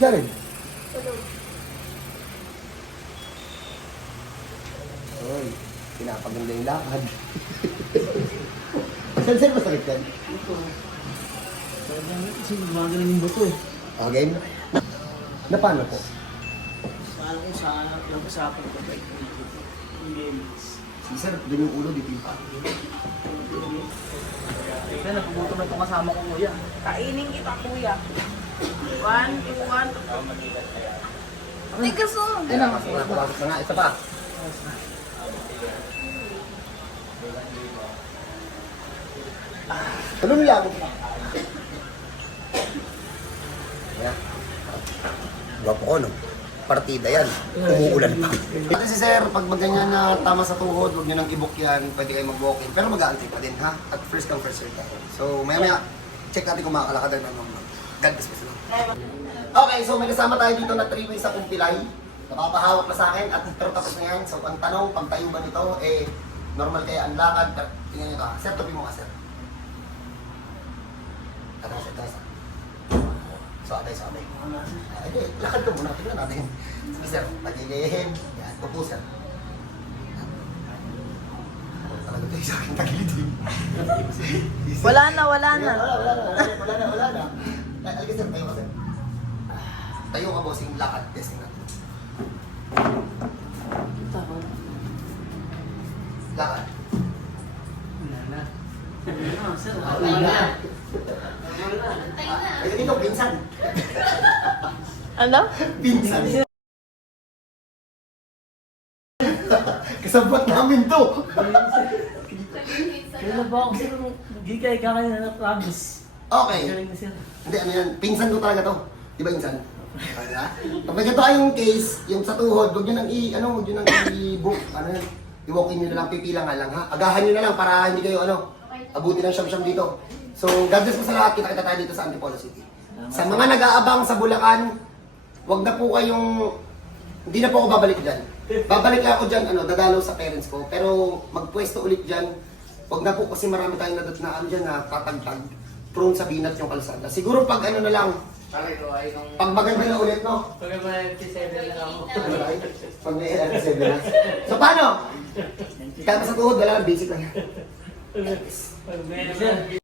Jared. Oy, pinapaganda yung lakad. Saan masakit yan? Ito. Kasi gumagano yung buto eh. Okay. Na paano po? Sa akin ko ba ito? Si sir, doon yung ulo, dito yung pa. Kaya napugutom na itong kasama ko kuya. Kainin kita, kuya. 1, 2, 1. Ay, kaso. Ayun na, pasok na nga. Isa pa. Tulong lang. Ayan. Gwapo ko, no? Partida yan. Umuulan pa. Ito si sir, pag maganyan na tama sa tuhod, huwag nyo nang i-book yan, pwede kayo mag-walking. Pero mag-aantay pa din, ha? At first come, first serve tayo. So, maya-maya, check natin kung makakalakad na naman. God bless po. Okay, so may kasama tayo dito na 3 ways sa kumpilay. Napapahawak na sa akin at pero tapos na yan. So, ang tanong, pagtayo ba nito, normal kaya ang lakad? Pero, tingnan nyo ito, ha? Sir, tabi mo ka, sir. Atras, atras. So, atay. Hindi, lakad ka muna. Tignan natin. Sige, sir. Tagilihim. Yan. Upo, sir. Talaga tayo sa akin. Tagilihim. Wala na. Wala na. Alagay, sir. Tayo ka, sir. Tayo ka, bossing. Lakad. Testing natin. Lakad. Wala na. Sir, Wala na. Ay, dito, pinsan. Ano? Pinsan. Kasabot namin to. kaya na ba ako sir? Gigay ka kayo na promise. Okay. Galing na sir. Hindi, ano yan? Pinsan ko talaga to. Di ba insan? Kaya? Kapag ito ay yung case, yung sa tuhod, huwag nyo nang huwag nyo nang i-book. Ano yan? I-walk-in nyo na lang, pipila nga lang ha. Agahan nyo na lang para hindi kayo abuti ng siyam-siyam dito. So, God bless po sa lahat. Kita-kita tayo dito sa Antipolo City. Sa mga nag-aabang sa Bulacan, huwag na po kayong, hindi na po ako babalik dyan. Babalik ako dyan, dadalaw sa parents ko. Pero magpwesto ulit dyan. Huwag na po kasi marami tayong nadatnaan dyan na tatagtag. Prone sa binat yung kalsada. Siguro pag na lang, pag maganda na ulit, no? Pag may 7 na ako. Pag may 7 na. So paano? Kaya sa tuhod, wala lang, basic lang. Pag may